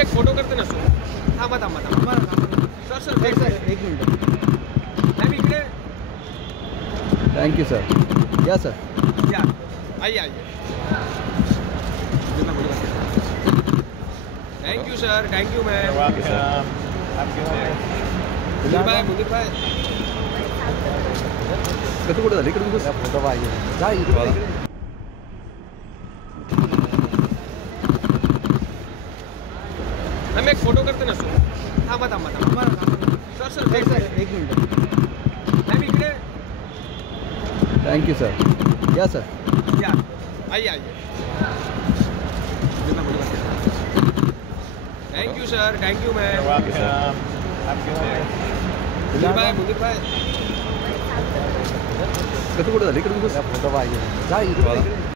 एक फोटो करते ना सर. थांबा थांबा थांबा सर सर सर एक मिनिट. मॅम इकडे थँक्यू सर. या सर. या आइए आइए. Thank you sir. Thank you ma'am. Mudir भाई कसं कुठं झालं इकडे फोटो पाहिजे. जा इकडे. मॅम एक फोटो करते ना सर. थांबा थांबा थांबा सर सर एक मिनिट. मॅम इकडे थँक्यू सर. या सर. या आइए आइए. Thank you sir. Thank you ma'am. Mudir भाई कसं कुठं झालं इकडे फोटो पाहिजे. जा इकडे.